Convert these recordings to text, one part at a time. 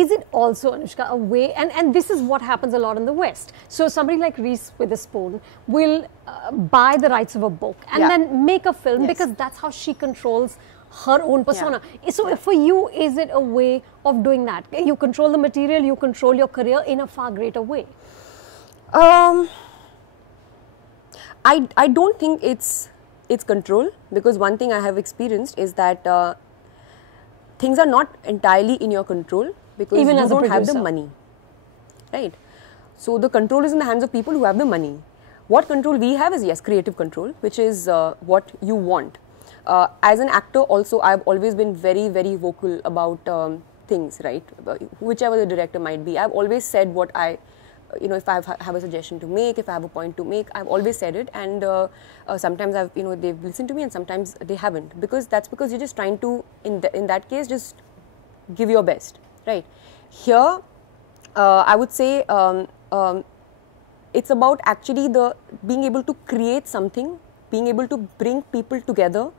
Is it also, Anushka, a way, and this is what happens a lot in the West. So somebody like Reese Witherspoon will buy the rights of a book and then make a film because that's how she controls her own persona. So for you, is it a way of doing that? You control the material, you control your career in a far greater way. I don't think it's control, because one thing I have experienced is that things are not entirely in your control, because even you as don't have the money, right? So the control is in the hands of people who have the money. What control we have is, yes, creative control, which is what you want. As an actor also, I've always been very, very vocal about things, right? Whichever the director might be. I've always said what I, if I have a suggestion to make, if I have a point to make, I've always said it. And sometimes they've listened to me and sometimes they haven't. Because that's because you're just trying to, in that case, just give your best, right? Here, I would say it's about actually being able to create something, being able to bring people together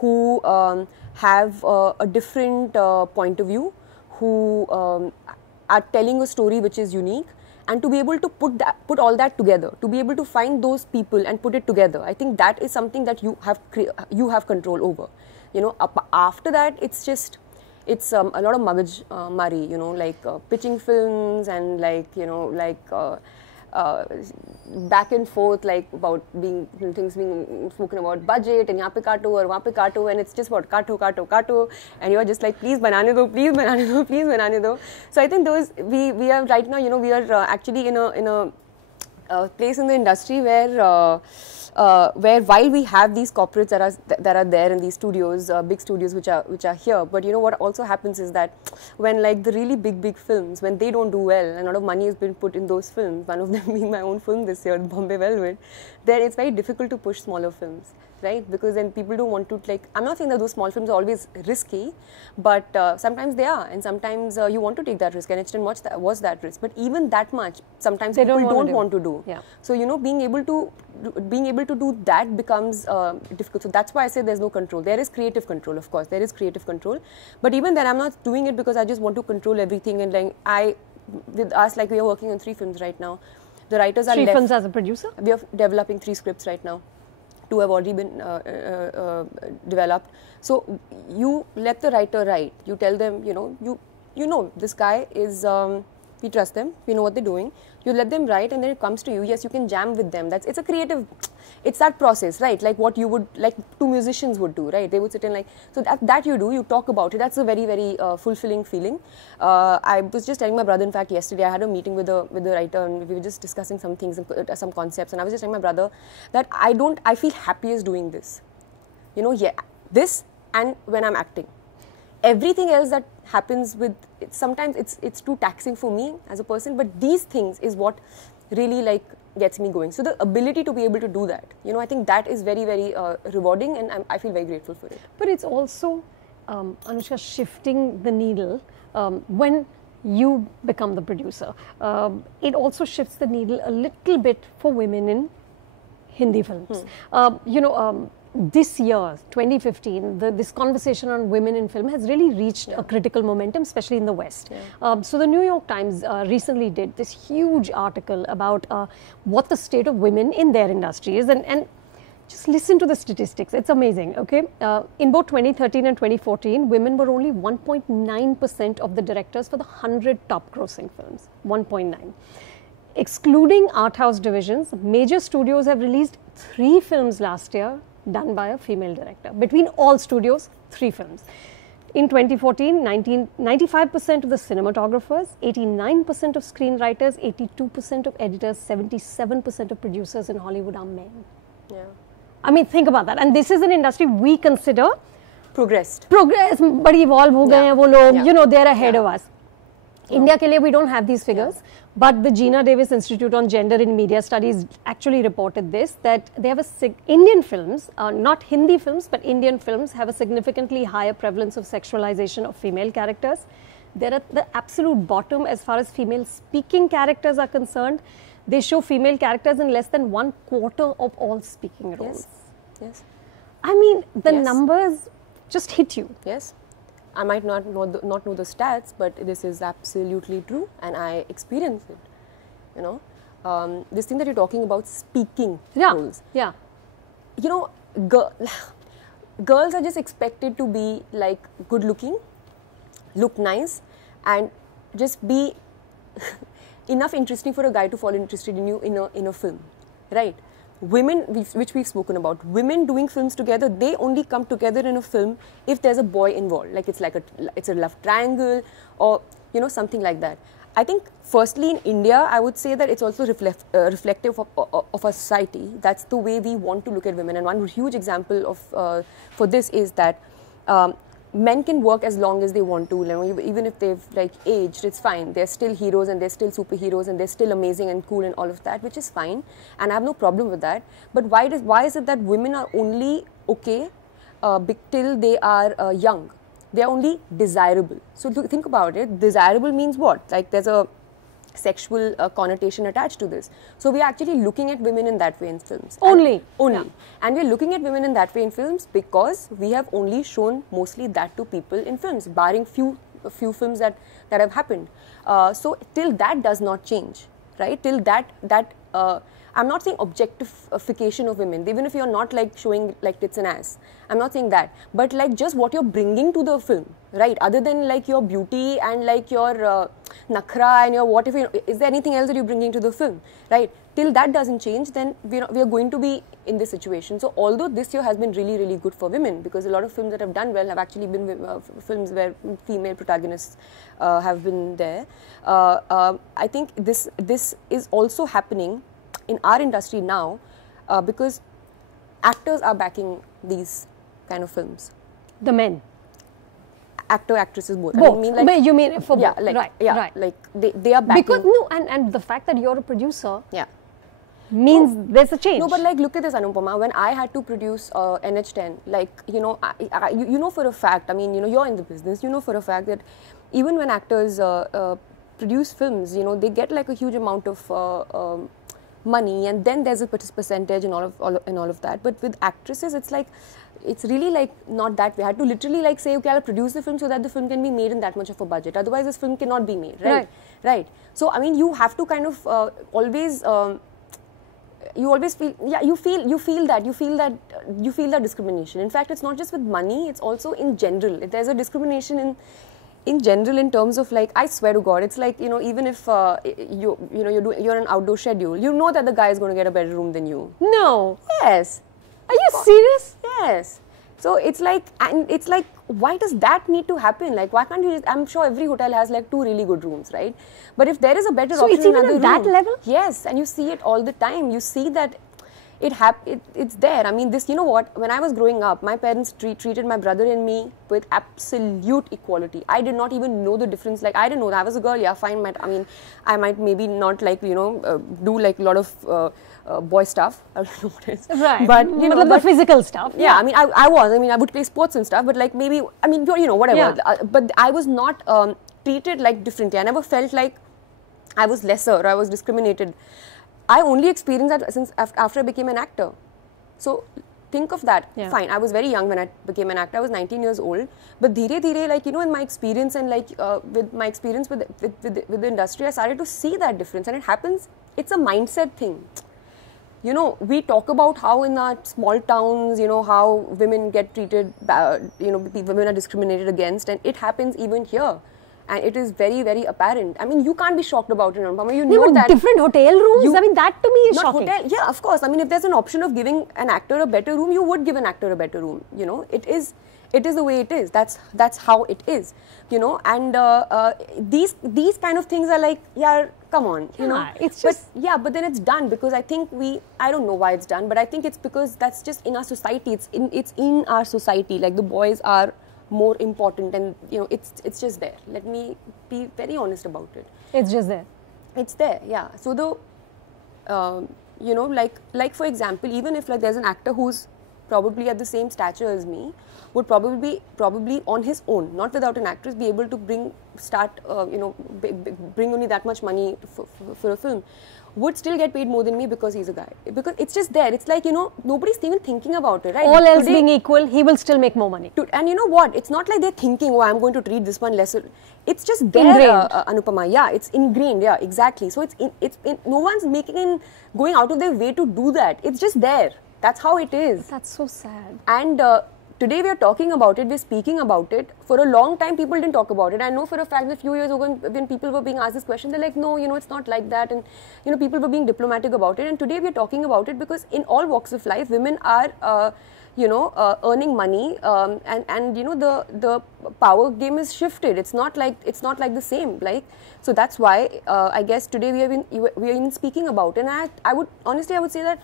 who have a different point of view, who are telling a story which is unique, and to be able to put all that together, to be able to find those people and put it together. I think that is something that you have control over. After that, it's a lot of magaj mari, like pitching films and back and forth, like about things being spoken about budget and yahan pe kaato or wahan pe kaato, and it's just about kaato, and you're just like, please banane do, please banane do, please banane do. So I think those we are right now, we are actually in a place in the industry where while we have these corporates that are there in these studios, big studios which are here, but what also happens is that when like the really big films, when they don't do well, and a lot of money has been put in those films, one of them being my own film this year, Bombay Velvet, then it's very difficult to push smaller films, right? Because then people don't want to, like, I'm not saying that those small films are always risky, but sometimes they are, and sometimes you want to take that risk, and Edgerton was that risk, but even that much, sometimes people don't want to do. Yeah. So being able to do that becomes difficult. So that's why I say there's no control. There is creative control, of course. There is creative control, but even then, I'm not doing it because I just want to control everything. And like with us, like we are working on 3 films right now. The writers are 3 films as a producer. We are developing 3 scripts right now. 2 have already been developed. So you let the writer write. You tell them, this guy is. We trust them. We know what they're doing. You let them write, and then it comes to you. Yes, you can jam with them. It's a creative. It's that process, right? Like what you would, like 2 musicians would do, right? They would sit and so that you do. You talk about it. That's a very, very fulfilling feeling. I was just telling my brother, in fact, yesterday I had a meeting with the writer, and we were just discussing some things, some concepts, and I was just telling my brother that I feel happiest doing this. This and when I'm acting. Everything else that happens sometimes it's too taxing for me as a person, but these things is what really gets me going. So the ability to be able to do that, I think that is very, very rewarding, and I feel very grateful for it. But it's also, Anushka, shifting the needle when you become the producer. It also shifts the needle a little bit for women in Hindi films. This year, 2015, this conversation on women in film has really reached a critical momentum, especially in the West. Yeah. So the New York Times recently did this huge article about what the state of women in their industry is, and just listen to the statistics. It's amazing, okay? In both 2013 and 2014, women were only 1.9% of the directors for the 100 top grossing films, 1.9. Excluding art house divisions, major studios have released 3 films last year done by a female director. Between all studios, 3 films. In 2014, 95% of the cinematographers, 89% of screenwriters, 82% of editors, 77% of producers in Hollywood are men. Yeah. I mean, think about that. And this is an industry we consider progress, but evolve ho gaye hain wo log, they're ahead of us. India ke liye, we don't have these figures, but the Geena Davis Institute on Gender in Media Studies actually reported this, that they have Indian films, not Hindi films, but Indian films have a significantly higher prevalence of sexualization of female characters. They're at the absolute bottom as far as female speaking characters are concerned. They show female characters in less than 1/4 of all speaking roles. Yes. I mean, the numbers just hit you. Yes. I might not know the stats, but this is absolutely true, and I experience it. You know, this thing that you're talking about, speaking roles. Yeah. You know, girls are just expected to be like good looking, look nice, and just be enough interesting for a guy to fall interested in you in a film, right? Women, which we've spoken about, women doing films together, they only come together in a film if there's a boy involved, like it's a love triangle, or you know, something like that. I think firstly in India, I would say that it's also reflective of our society. That's the way we want to look at women, and one huge example of for this is that men can work as long as they want to, you know, even if they've like aged, it's fine. They're still heroes and they're still superheroes and they're still amazing and cool and all of that, which is fine, and I have no problem with that. But why is it that women are only okay till they are young? They are only desirable. So think about it. Desirable means what? Like there's a sexual connotation attached to this. So we are actually looking at women in that way in films. Only. Yeah. And we are looking at women in that way in films because we have only shown mostly that to people in films, barring few films that have happened. So till that does not change, right? Till that I'm not saying objectification of women, even if you're not like showing like tits and ass. I'm not saying that, but like just what you're bringing to the film, right? Other than like your beauty and like your nakhra and your whatever, is there anything else that you're bringing to the film, right? Till that doesn't change, then we are going to be in this situation. So although this year has been really, really good for women, because a lot of films that have done well have actually been films where female protagonists have been there. I think this is also happening in our industry now because actors are backing these kind of films. The men. Actresses both. Both. I mean, like, but you mean for yeah, both. like, right. yeah, right. like they are backing. Because no, and the fact that you're a producer, yeah, means there's a change. No, but like look at this, Anupama. When I had to produce NH10, like you know, you know for a fact. I mean, you know, you're in the business. You know for a fact that even when actors produce films, you know, they get like a huge amount of money, and then there's a percentage and all of that. But with actresses, it's really like not that way. I had to literally like say, okay, I'll produce the film so that the film can be made in that much of a budget. Otherwise, this film cannot be made, right? Right. So I mean, you have to kind of always. You always feel, yeah, you feel that discrimination. In fact, it's not just with money; it's also in general. There's a discrimination in general in terms of like, I swear to God, it's like, you know, even if you're an outdoor schedule, you know that the guy is going to get a better room than you. No. Yes. Are you serious? Yes. So it's like, why does that need to happen? Like, why can't you just, I'm sure every hotel has like 2 really good rooms, right? But if there is a better option, it's even at that level? Yes, and you see it all the time. You see that it's there. I mean, this, you know what, when I was growing up, my parents treated my brother and me with absolute equality. I did not even know the difference. Like, I didn't know that I was a girl, yeah, fine. I might maybe not like, you know, do like a lot of boy stuff. I don't know what it is. Right. But, you know, the physical stuff. Yeah, I mean, I would play sports and stuff, but like maybe, I mean, you know, whatever. Yeah. But I was not treated like differently. I never felt like I was lesser or I was discriminated. I only experienced that since after I became an actor. So think of that. Yeah. Fine, I was very young when I became an actor. I was 19 years old. But dheere, like, you know, in my experience and like with my experience with the industry, I started to see that difference. And it happens, it's a mindset thing. You know, we talk about how in our small towns, you know, how women get treated, you know, women are discriminated against. And it happens even here. And it is very, very apparent. I mean, you can't be shocked about it, Anupama. You know that different hotel rooms. I mean, that to me is shocking. Hotel, yeah, of course. I mean, if there's an option of giving an actor a better room, you would give an actor a better room. You know, it is the way it is. That's how it is. You know, and these kind of things are like, yeah, come on. You know, it's just but then it's done because I think I don't know why it's done, but I think it's because that's just in our society. It's in our society. Like the boys are more important, and you know, it's just there. Let me be very honest about it. It's just there. It's there, yeah. So the you know, like for example, even if like there's an actor who's probably at the same stature as me, would probably on his own, not without an actress, be able to bring only that much money for a film. would still get paid more than me because he's a guy. Because it's just there. It's like, you know, nobody's even thinking about it, right? All else being equal, he will still make more money. And you know what? It's not like they're thinking, oh, I'm going to treat this one lesser. It's just there, Anupama. Yeah, it's ingrained. Yeah, exactly. So no one's going out of their way to do that. It's just there. That's how it is. That's so sad. And today we are talking about it, we're speaking about it. For a long time, people didn't talk about it. I know for a fact that a few years ago, when people were being asked this question, they're like, no, you know, it's not like that. And, you know, people were being diplomatic about it. And today we're talking about it because in all walks of life, women are, earning money. And you know, the power game is shifted. It's not like the same. Like, so that's why I guess today we are even speaking about it. And I would say that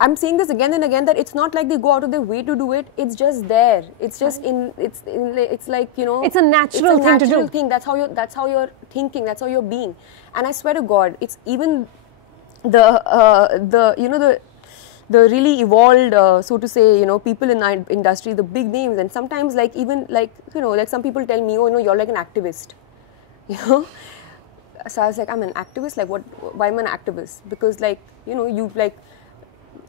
I'm saying this again and again, that it's not like they go out of their way to do it. It's just there. It's just it's like, you know, it's a natural thing to do. That's how you're thinking. That's how you're being. And I swear to God, it's even the really evolved, so to say, you know, people in our industry, the big names, and sometimes like even like, you know, like some people tell me, oh, you know, you're like an activist, you know. So I was like, I'm an activist. Like, what? Why am I an activist? Because, like, you know, you like.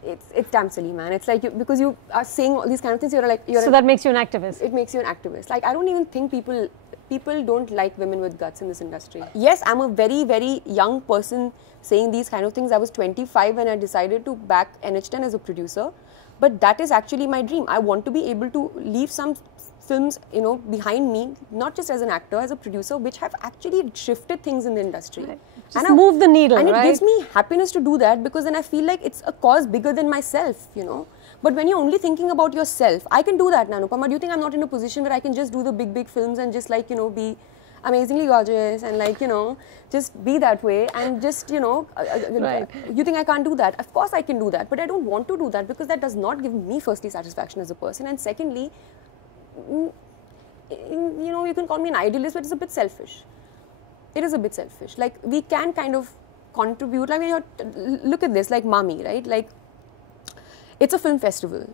It's damn silly, man. It's like because you are saying all these kind of things, so that makes you an activist. It makes you an activist. Like, I don't even think people don't like women with guts in this industry. Yes, I'm a very, very young person saying these kind of things. I was 25 when I decided to back NH10 as a producer, but that is actually my dream. I want to be able to leave some films, you know, behind me, not just as an actor, as a producer, which have actually shifted things in the industry. Right. Just move the needle, and right? It gives me happiness to do that, because then I feel like it's a cause bigger than myself, you know. But when you're only thinking about yourself, I can do that, Anupama. Do you think I'm not in a position where I can just do the big films and just, like, you know, be amazingly gorgeous and, like, you know, just be that way and just, you know, right. You think I can't do that? Of course I can do that, but I don't want to do that, because that does not give me, firstly, satisfaction as a person, and secondly, you know, you can call me an idealist, but it's a bit selfish. It is a bit selfish. Like, we can kind of contribute. Like, look at this, like Mami, right? Like, it's a film festival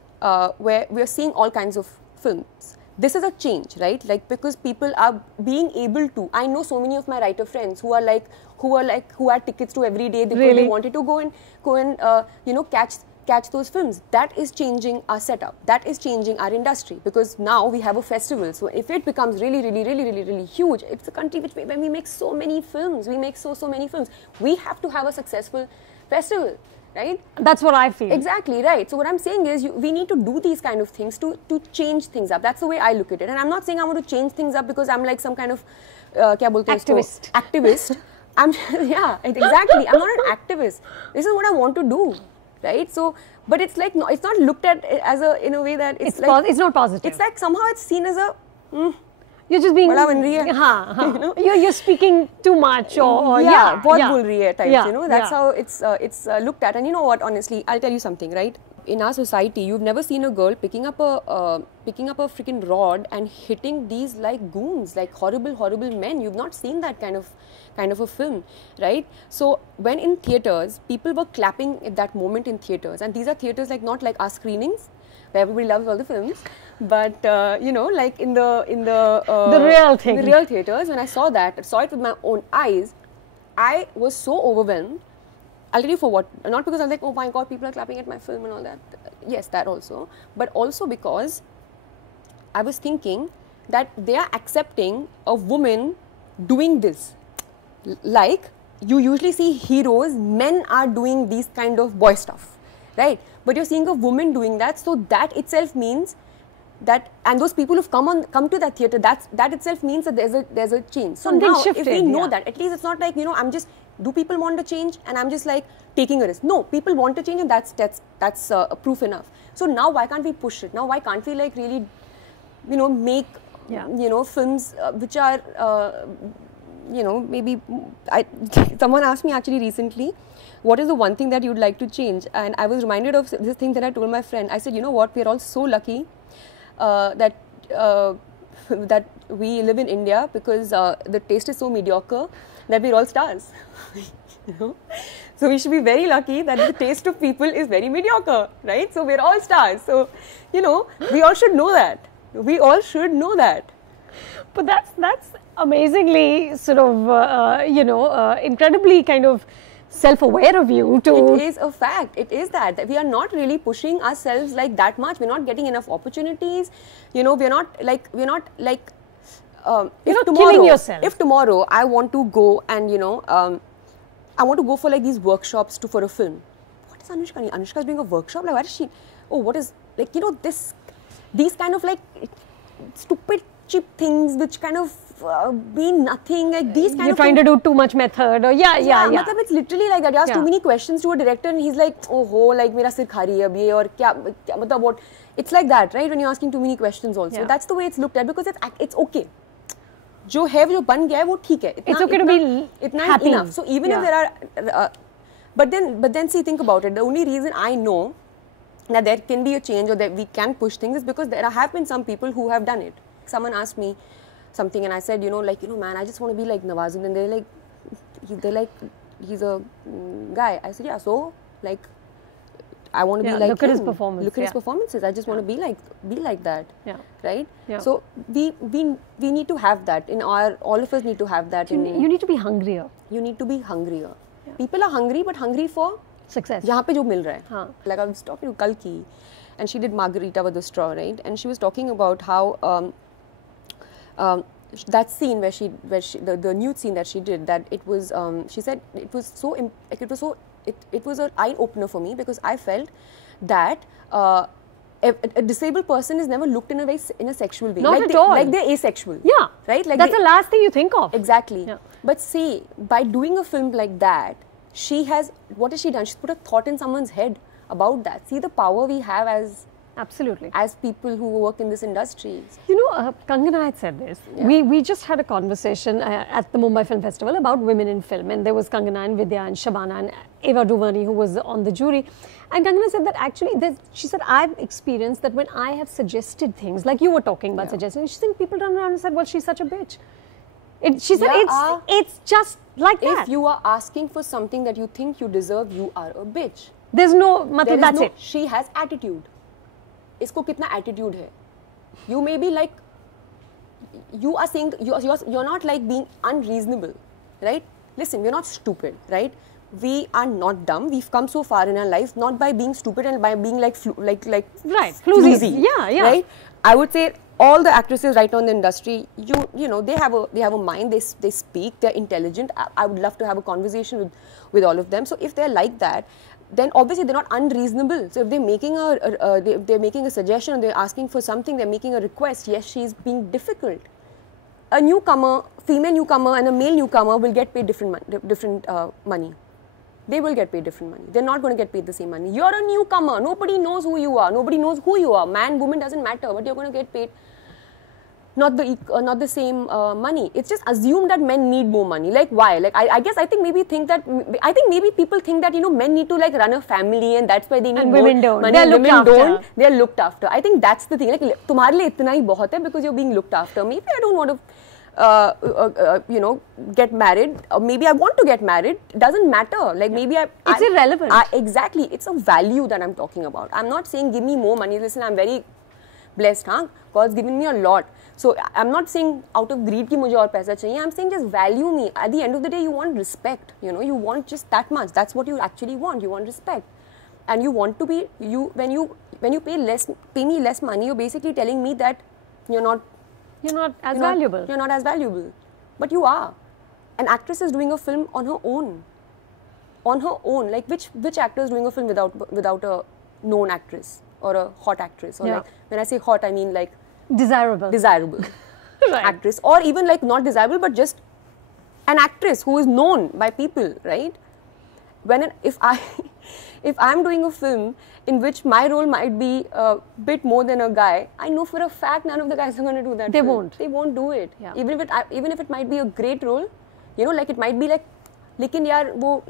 where we are seeing all kinds of films. This is a change, right? Like, because people are being able to. I know so many of my writer friends who had tickets to every day. They wanted to go and you know, catch those films. That is changing our setup. That is changing our industry, because now we have a festival. So if it becomes really huge, it's a country when we make so many films, we make so many films. We have to have a successful festival, right? That's what I feel. Exactly, right. So what I'm saying is, we need to do these kind of things to change things up. That's the way I look at it. And I'm not saying I want to change things up because I'm like some kind of activist. Yeah, exactly. I'm not an activist. This is what I want to do. Right, so, but it's like, no, it's not looked at as in a way that it's like, it's not positive. It's like somehow it's seen as a you're just being you know? you're speaking too much or type, you know, that's how it's looked at. And you know what, honestly, I'll tell you something, right? In our society, you've never seen a girl picking up a freaking rod and hitting these like goons, like horrible men. You've not seen that kind of a film, right? So when in theaters, people were clapping at that moment in theaters, and these are theaters like not like our screenings where everybody loves all the films, but you know, like in the real thing, the real theaters. When I saw it with my own eyes, I was so overwhelmed. I'll tell you for what. Not because I was like, oh my God, people are clapping at my film and all that. Yes, that also, but also because I was thinking that they are accepting a woman doing this. Like, you usually see heroes, men are doing these kind of boy stuff, right? But you're seeing a woman doing that, so that itself means that, and those people who've come to that theater, that itself means that there's a change. So something now, shifted, if we know that, at least it's not like, you know, do people want to change and I'm just like taking a risk? No, people want to change, and that's proof enough. So now why can't we push it? Now why can't we like really, you know, make you know, films which are you know, maybe someone asked me actually recently, what is the one thing that you'd like to change? And I was reminded of this thing that I told my friend. I said, you know what, we're all so lucky that we live in India, because the taste is so mediocre that we're all stars. You know? So we should be very lucky that the taste of people is very mediocre, right? So we're all stars. So, you know, we all should know that. We all should know that. But that's amazingly sort of, incredibly kind of self-aware of you to... It is a fact. It is that we are not really pushing ourselves like that much. We're not getting enough opportunities. You know, we're not like you're not killing yourself. If tomorrow I want to go and, I want to go for like these workshops for a film. What is Anushka? Anushka's doing a workshop? Like, where is she? Oh, what is, like, these kind of like stupid, cheap things which kind of mean nothing, like these kind You're of trying to do too much method, or yeah. Matlab, it's literally like that. You ask too many questions to a director and he's like, oh ho, like mera sir kha rahi hai ab ye, or kya matlab what? It's like that, right? When you're asking too many questions also. That's the way it's looked at, because it's okay. जो है जो बन गया है वो ठीक है. It's okay to be happy. Enough. So even if there are, but then see, think about it. The only reason I know that there can be a change or that we can push things is because there have been some people who have done it. Someone asked me something and I said, man, I just want to be like Nawazuddin. And they're like, he's a guy. I said, yeah, so like, I want to be like look him. At his performance. Look at his performances. I just want to be like that. Yeah. Right. Yeah. So we need to have that in all of us need to have that. You need to be hungrier. You need to be hungrier. Yeah. People are hungry, but hungry for success. जहाँ पे जो मिल रहा है. हाँ. Like I was talking to Kalki, and she did Margarita with the Straw, right? And she was talking about how that scene where the nude scene that she did, that it was she said it was an eye opener for me, because I felt that a disabled person is never looked in a sexual way. Not at all. Like they're asexual. Yeah. Right? Like that's the last thing you think of. Exactly. Yeah. But see, by doing a film like that, what has she done? She's put a thought in someone's head about that. See the power we have as people who work in this industry. Kangana had said this. Yeah. We just had a conversation at the Mumbai Film Festival about women in film, and there was Kangana and Vidya and Shabana and Eva Duvani, who was on the jury. And Kangana said that actually, she said, I've experienced that when I have suggested things, like you were talking about suggesting, she said people turn around and said, well, she's such a bitch. She said it's just like that. If you are asking for something that you think you deserve, you are a bitch. There's no, that's it. She has attitude. इसको कितना attitude है? You may be like, you are saying, you're not like being unreasonable, right? Listen, we're not stupid, right? We are not dumb. We've come so far in our life, not by being stupid and by being like floozy. Yeah. Right? I would say all the actresses right now in the industry, they have a mind. They speak. They're intelligent. I would love to have a conversation with all of them. So if they're like that, then obviously they're not unreasonable. So if they're making they're making a suggestion, they're asking for something, they're making a request. Yes, she's being difficult. A newcomer, female newcomer, and a male newcomer will get paid different money. They will get paid different money. They're not going to get paid the same money. You're a newcomer. Nobody knows who you are. Nobody knows who you are. Man, woman doesn't matter. But you're going to get paid not the same money. It's just assumed that men need more money. Like why? Like I think maybe people think that men need to like run a family and that's why they need more women don't. money. Women don't. They are looked after. I think that's the thing. Like तुम्हारे लिए इतना ही बहुत है because you're being looked after. Maybe I don't want to get married, or maybe I want to get married. It doesn't matter. Like maybe it's irrelevant. Exactly. It's a value that I'm talking about. I'm not saying give me more money. Listen, I'm very blessed, huh? God's given me a lot. So I'm not saying out of greed कि मुझे और पैसा चाहिए. I'm saying just value me. At the end of the day, you want respect. You want just that much. That's what you actually want. You want respect, and you want to be when you pay me less money. You're basically telling me that you're not valuable. You're not as valuable, but you are. An actress is doing a film on her own. On her own, like which actor is doing a film without a known actress or a hot actress? Or like when I say hot, I mean like desirable right. actress, or even like not desirable, but just an actress who is known by people, right? If I'm doing a film in which my role might be a bit more than a guy, I know for a fact none of the guys are going to do that. They won't do it. Yeah. Even if it might be a great role, like it might be like, लेकिन यार वो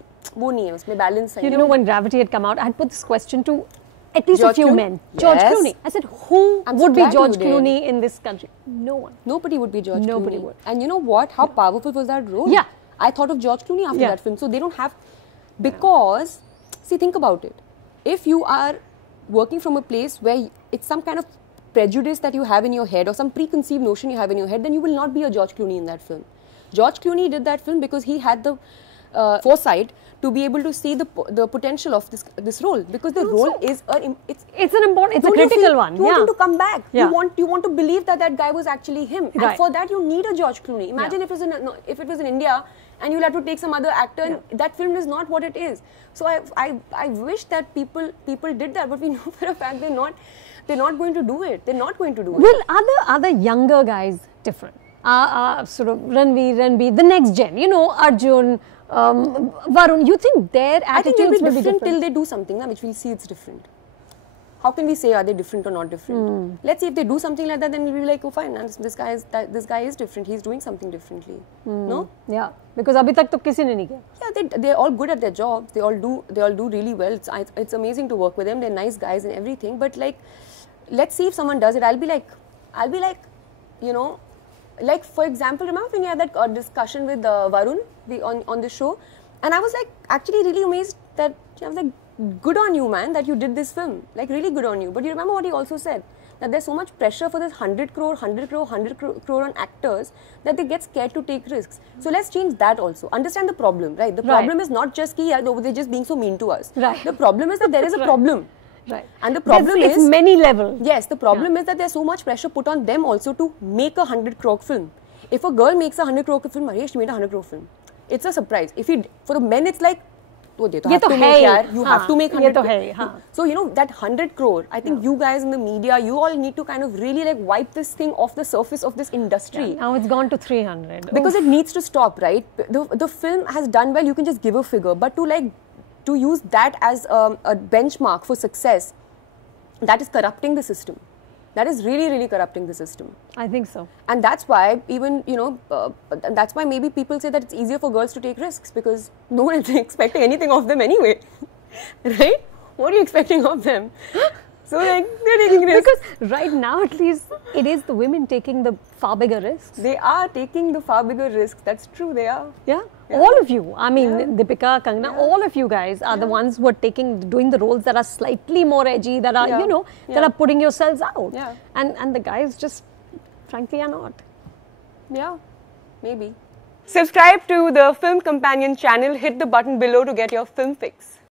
नहीं है, उसमें balance है. When Gravity had come out, I had put this question to at least a few men. Yes. George Clooney. I said, who would be George Clooney in this country? No one. Nobody would be George Clooney. Nobody would. And you know what? How powerful was that role? Yeah. I thought of George Clooney after that film. So they don't have... Because, see, think about it. If you are working from a place where it's some kind of prejudice that you have in your head or some preconceived notion you have in your head, then you will not be a George Clooney in that film. George Clooney did that film because he had the foresight to be able to see the potential of this role, because the role is it's a critical one. You want him to come back. Yeah. You want to believe that guy was actually him. Right. And for that you need a George Clooney. Imagine if it was in India and you'll have to take some other actor, and that film is not what it is. So I wish that people did that, but we know for a fact they're not going to do it. They're not going to do it. Will other younger guys different? Sort of Ranveer, the next gen, Arjun, Varun, you think their attitudes will be different different till they do something, which we'll see it's different. How can we say are they different or not different? Let's see if they do something like that, then we'll be like, oh fine, this guy is different. He's doing something differently. No? Yeah, because abhi tak to kisi ne nahi kiya. Yeah, they're all good at their jobs. They all do really well. It's amazing to work with them. They're nice guys and everything. But like, let's see if someone does it. I'll be like, like for example, remember when you had that discussion with Varun on the show, and I was like actually really amazed that I was like, good on you, man, that you did this film. Like really good on you. But you remember what he also said, that there's so much pressure for this 100 crore on actors that they get scared to take risks. So let's change that also. Understand the problem, right? The problem is not just they're just being so mean to us. Right. The problem is that there is a problem. Right. And the problem it's many levels. Yes, the problem is that there's so much pressure put on them also to make a 100 crore film. If a girl makes a 100 crore film, Mahesh made a 100 crore film. It's a surprise. For the men, it's like, you have to make 100 crore. So, that 100 crore, I think you guys in the media, you all need to kind of really like wipe this thing off the surface of this industry. Yeah, now it's gone to 300. Because it needs to stop, right? The film has done well, you can just give a figure. But to use that as a benchmark for success, that is corrupting the system. That is really, really corrupting the system. I think so. And that's why even, that's why maybe people say that it's easier for girls to take risks, because no one is expecting anything of them anyway. Right? What are you expecting of them? So like, they're taking risks. Because right now at least, it is the women taking the far bigger risks. They are taking the far bigger risks. That's true, they are. Yeah. All of you. I mean, Deepika, Kangana, all of you guys are the ones who are doing the roles that are slightly more edgy, that are, that are putting yourselves out. Yeah. And the guys just, frankly, are not. Yeah, maybe. Subscribe to the Film Companion channel. Hit the button below to get your film fix.